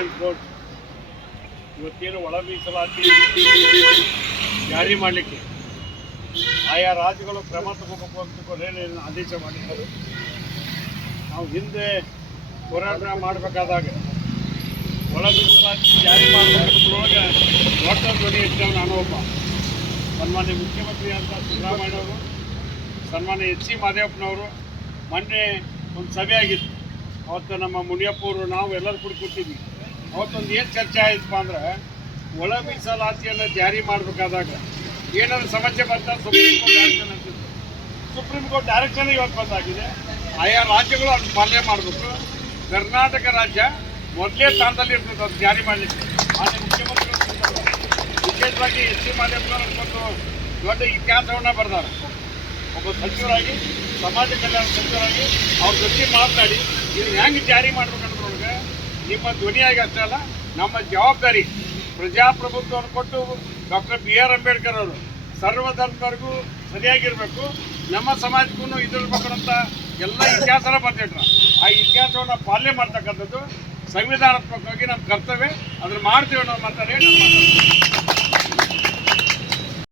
Supreme court ಇವತ್ತೇನು ಒಳ ಮೀಸಲಾತಿ ಜಾರಿ ಮಾಡಲಿಕ್ಕೆ ಆಯಾ ರಾಜ್ಯಗಳು ಕ್ರಮ ತಗೋಬೇಕು ಅಂತ ಆದೇಶ ಮಾಡಿದ್ದರು. ನಾವು ಹಿಂದೆ ಹೋರಾಟ ಮಾಡಬೇಕಾದಾಗ ಒಳ ಮೀಸಲಾತಿ ಜಾರಿ ಮಾಡಬೇಕಾದ್ರೊಳಗೆ ದೊಡ್ಡ ಧ್ವನಿ ಇರ್ತೇವೆ. ನಾನು ಒಬ್ಬ ಸನ್ಮಾನ್ಯ ಮುಖ್ಯಮಂತ್ರಿ ಅಂತ ಸಿದ್ದರಾಮಯ್ಯನವರು, ಸನ್ಮಾನ್ಯ ಎಚ್ ಸಿ ಮಾದೇವಪ್ಪನವರು ಮೊನ್ನೆ ಒಂದು ಸಭೆ ಆಗಿತ್ತು. ಅವತ್ತು ನಮ್ಮ ಮುನಿಯಪ್ಪವರು ನಾವು ಎಲ್ಲರೂ ಕೂಡ ಕೂತಿದ್ವಿ. ಅವತ್ತೊಂದು ಏನು ಚರ್ಚೆ ಆಯಿತಪ್ಪ ಅಂದ್ರೆ, ಒಳ ಮೀಸಲಾತಿಯನ್ನು ಜಾರಿ ಮಾಡಬೇಕಾದಾಗ ಏನಾದರೂ ಸಮಸ್ಯೆ ಬರ್ತಾ ಸುಪ್ರೀಂ ಕೋರ್ಟ್ ಡೈರೆಕ್ಷನ್ ಅಂತಿತ್ತು. ಸುಪ್ರೀಂ ಕೋರ್ಟ್ ಡೈರೆಕ್ಷನ್ ಇವತ್ತು ಬಂದಾಗಿದೆ. ಆಯಾ ರಾಜ್ಯಗಳು ಅದನ್ನು ಪಾಲನೆ ಮಾಡಬೇಕು. ಕರ್ನಾಟಕ ರಾಜ್ಯ ಮೊದಲೇ ಸ್ಥಾನದಲ್ಲಿ ಇರ್ತದೆ ಅದು ಜಾರಿ ಮಾಡಲಿಕ್ಕೆ. ಆದರೆ ಮುಖ್ಯಮಂತ್ರಿಗಳು ವಿಶೇಷವಾಗಿ ಎಚ್ ಸಿ ಮಾದೇವಪ್ಪನವರು ಒಂದು ದೊಡ್ಡ ಇತಿಹಾಸವನ್ನು ಬರೆದಾರೆ. ಒಬ್ಬ ಸಚಿವರಾಗಿ, ಸಮಾಜ ಕಲ್ಯಾಣ ಸಚಿವರಾಗಿ ಅವ್ರ ಜೊತೆ ಮಾತನಾಡಿ ಇದು ಹೆಂಗೆ ಜಾರಿ ಮಾಡ್ಬೇಕನ್ನೋದ್ರೊಳಗೆ ನಿಮ್ಮ ಧ್ವನಿಯಾಗಿ ಅಷ್ಟೇ ಅಲ್ಲ, ನಮ್ಮ ಜವಾಬ್ದಾರಿ ಪ್ರಜಾಪ್ರಭುತ್ವವನ್ನು ಕೊಟ್ಟು ಡಾಕ್ಟರ್ ಬಿ ಆರ್ ಅಂಬೇಡ್ಕರ್ ಅವರು ಸರ್ವಧರ್ಮರಿಗೂ ಸರಿಯಾಗಿರಬೇಕು, ನಮ್ಮ ಸಮಾಜಕ್ಕೂ ಇದಿರ್ಬೇಕಂತ ಎಲ್ಲ ಇತಿಹಾಸನ ಬಂದಿಟ್ರ. ಆ ಇತಿಹಾಸವನ್ನು ಪಾಲನೆ ಮಾಡ್ತಕ್ಕಂಥದ್ದು ಸಂವಿಧಾನಾತ್ಮಕವಾಗಿ ನಮ್ಮ ಕರ್ತವ್ಯ. ಅದನ್ನು ಮಾಡ್ತೀವಿ ಅನ್ನೋ ಮಾತಾಡಿ ನಾನು ಮಾತಾಡ್ತೀನಿ.